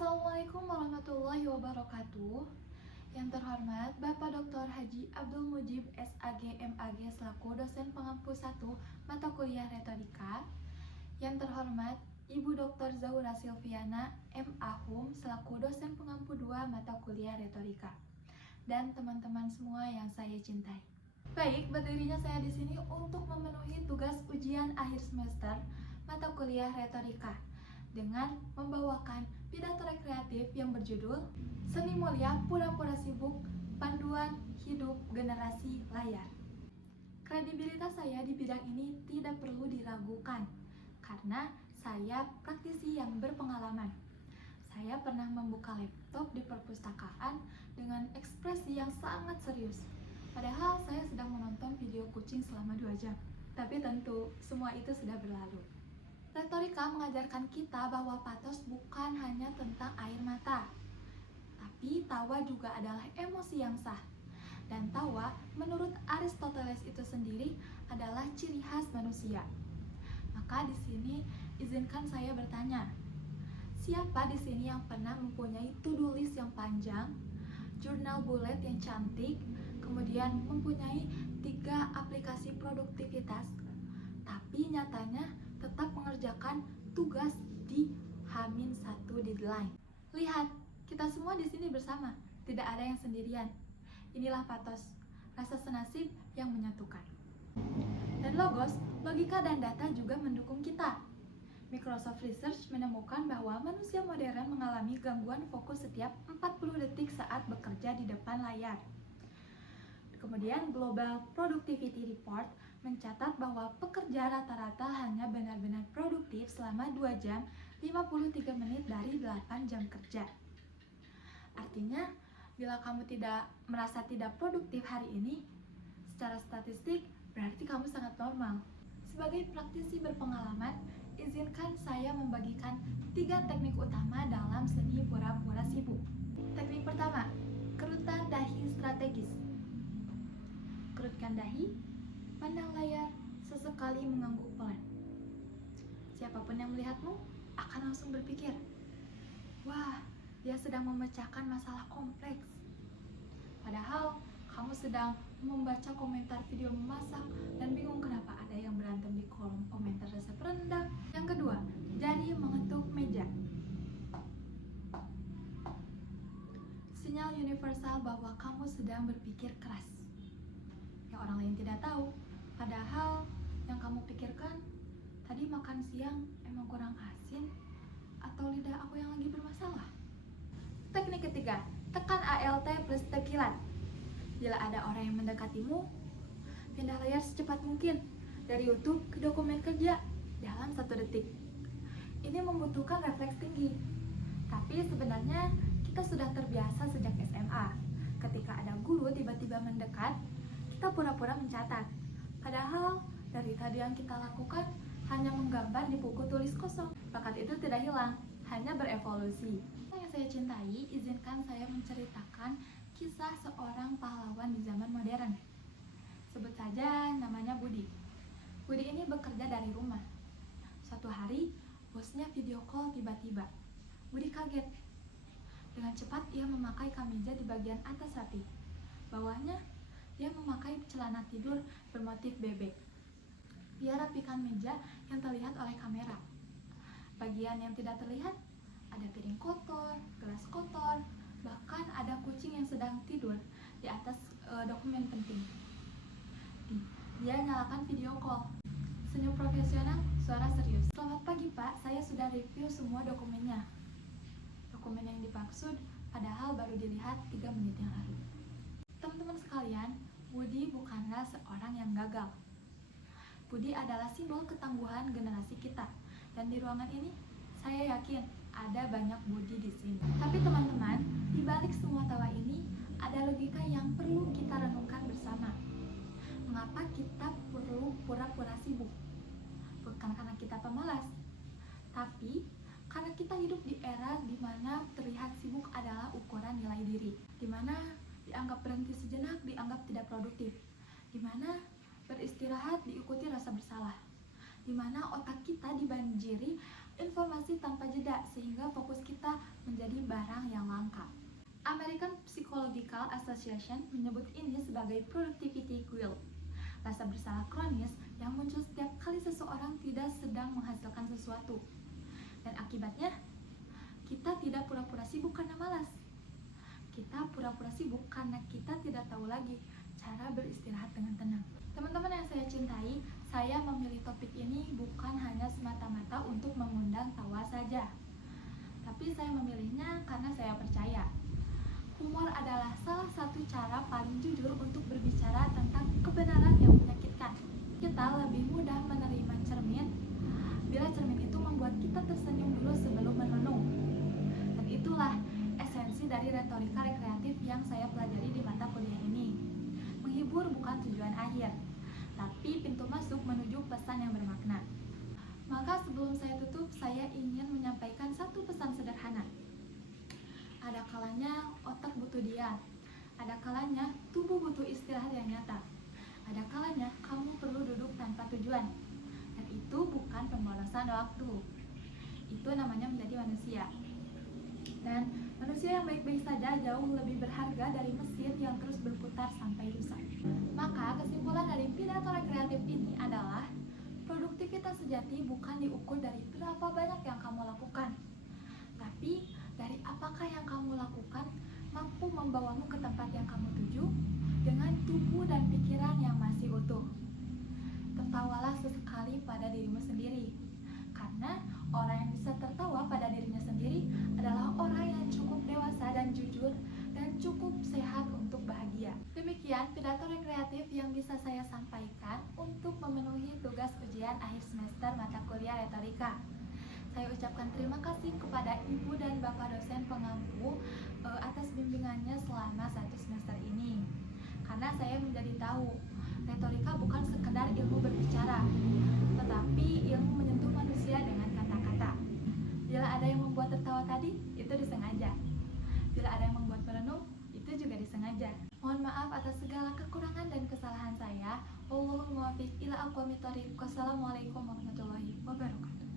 Assalamualaikum warahmatullahi wabarakatuh. Yang terhormat Bapak Dr. Haji Abdul Mujib SAG MAG selaku dosen pengampu 1 mata kuliah retorika. Yang terhormat Ibu Dr. Zahura Silviana MA Hum selaku dosen pengampu 2 mata kuliah retorika. Dan teman-teman semua yang saya cintai. Baik, berdirinya saya di sini untuk memenuhi tugas ujian akhir semester mata kuliah retorika dengan membawakan pidato rekreatif yang berjudul Seni Mulia Pura-Pura Sibuk, Panduan Hidup Generasi Layar. Kredibilitas saya di bidang ini tidak perlu diragukan, karena saya praktisi yang berpengalaman. Saya pernah membuka laptop di perpustakaan dengan ekspresi yang sangat serius. Padahal saya sedang menonton video kucing selama 2 jam. Tapi tentu, semua itu sudah berlalu. Retorika mengajarkan kita bahwa patos bukan hanya tentang air mata, tapi tawa juga adalah emosi yang sah. Dan tawa, menurut Aristoteles itu sendiri, adalah ciri khas manusia. Maka di sini izinkan saya bertanya, siapa di sini yang pernah mempunyai to-do list yang panjang, jurnal bullet yang cantik, kemudian mempunyai 3 aplikasi produktivitas, tapi nyatanya tetap mengerjakan tugas di H-1 deadline. Lihat, kita semua di sini bersama, tidak ada yang sendirian. Inilah patos, rasa senasib yang menyatukan. Dan logos, logika dan data juga mendukung kita. Microsoft Research menemukan bahwa manusia modern mengalami gangguan fokus setiap 40 detik saat bekerja di depan layar. Kemudian Global Productivity Report mencatat bahwa pekerja rata-rata hanya benar-benar produktif selama 2 jam 53 menit dari 8 jam kerja. Artinya, bila kamu merasa tidak produktif hari ini, secara statistik berarti kamu sangat normal. Sebagai praktisi berpengalaman, izinkan saya membagikan 3 teknik utama dalam seni pura-pura sibuk. Teknik pertama, kerutan dahi strategis. Kerutkan dahi, pandang layar, sesekali mengangguk pelan. Siapapun yang melihatmu akan langsung berpikir, wah, dia sedang memecahkan masalah kompleks. Padahal kamu sedang membaca komentar video memasak dan bingung kenapa ada yang berantem di kolom komentar resep rendang. Yang kedua, jari mengetuk meja. Sinyal universal bahwa kamu sedang berpikir keras. Yang orang lain tidak tahu, padahal yang kamu pikirkan, tadi makan siang emang kurang asin, atau lidah aku yang lagi bermasalah. Teknik ketiga, tekan ALT plus tekilat. Bila ada orang yang mendekatimu, pindah layar secepat mungkin dari YouTube ke dokumen kerja dalam 1 detik. Ini membutuhkan refleks tinggi, tapi sebenarnya kita sudah terbiasa sejak SMA. Ketika ada guru tiba-tiba mendekat, kita pura-pura mencatat. Padahal dari tadi yang kita lakukan hanya menggambar di buku tulis kosong. Bakat itu tidak hilang, hanya berevolusi. Yang saya cintai, izinkan saya menceritakan kisah seorang pahlawan di zaman modern. Sebut saja namanya Budi. Budi ini bekerja dari rumah. Suatu hari, bosnya video call tiba-tiba. Budi kaget. Dengan cepat ia memakai kemeja di bagian atas rapi. Bawahnya, dia memakai celana tidur bermotif bebek. Dia rapikan meja yang terlihat oleh kamera. Bagian yang tidak terlihat, ada piring kotor, gelas kotor, bahkan ada kucing yang sedang tidur di atas dokumen penting. Dia nyalakan video call. Senyum profesional, suara serius. Selamat pagi Pak, saya sudah review semua dokumennya. Dokumen yang dimaksud padahal baru dilihat 3 menit yang lalu. Teman-teman sekalian, Budi bukanlah seorang yang gagal. Budi adalah simbol ketangguhan generasi kita. Dan di ruangan ini, saya yakin ada banyak Budi di sini. Tapi teman-teman, di balik semua tawa ini, ada logika yang perlu kita renungkan bersama. Mengapa kita perlu pura-pura sibuk? Bukan karena kita pemalas, tapi karena kita hidup di era di mana terlihat sibuk adalah ukuran nilai diri, di mana dianggap berhenti sejenak dianggap tidak produktif, di mana beristirahat diikuti rasa bersalah, di mana otak kita dibanjiri informasi tanpa jeda sehingga fokus kita menjadi barang yang langka. American Psychological Association menyebut ini sebagai productivity guilt, rasa bersalah kronis yang muncul setiap kali seseorang tidak sedang menghasilkan sesuatu. Dan akibatnya, kita tidak pura-pura sibuk karena malas. Kita pura-pura sibuk karena kita tidak tahu lagi cara beristirahat dengan tenang. Teman-teman yang saya cintai, saya memilih topik ini bukan hanya semata-mata untuk mengundang tawa saja. Tapi saya memilihnya karena saya percaya humor adalah salah satu cara paling jujur untuk berbicara tentang kebenaran yang menyakitkan. Kita lebih mudah menerima cermin bila cermin itu membuat kita tersenyum dulu sebelum merenung. Dan itulah esensi dari retorika rekreatif yang saya pelajari di mata kuliah ini. Menghibur bukan tujuan akhir, tapi pintu masuk menuju pesan yang bermakna. Maka sebelum saya tutup, saya ingin menyampaikan satu pesan sederhana. Ada kalanya otak butuh diam, ada kalanya tubuh butuh istirahat yang nyata, ada kalanya kamu perlu duduk tanpa tujuan. Dan itu bukan pembalasan waktu, itu namanya menjadi manusia. Dan manusia yang baik-baik saja jauh lebih berharga dari mesin yang terus berputar sampai rusak. Maka kesimpulan dari pidato rekreatif ini adalah produktivitas sejati bukan diukur dari berapa banyak yang kamu lakukan, tapi dari apakah yang kamu lakukan mampu membawamu ke tempat yang kamu tuju dengan tubuh dan pikiran yang masih utuh. Tertawalah sesekali pada dirimu sendiri, karena orang yang bisa tertawa pada dirinya sendiri adalah orang yang cukup dewasa dan jujur dan cukup sehat untuk bahagia. Demikian pidato rekreatif yang bisa saya sampaikan untuk memenuhi tugas ujian akhir semester mata kuliah retorika. Saya ucapkan terima kasih kepada Ibu dan Bapak dosen pengampu atas bimbingannya selama 1 semester ini. Karena saya menjadi tahu, retorika bukan sekedar ilmu berbicara, tetapi ilmu menyentuh manusia dengan kata-kata. Bila ada yang membuat tertawa tadi, itu disengaja. Bila ada yang membuat merenung, itu juga disengaja. Mohon maaf atas segala kekurangan dan kesalahan saya. Wallahul muwaffiq ila aqwamit thoriq. Wassalamualaikum warahmatullahi wabarakatuh.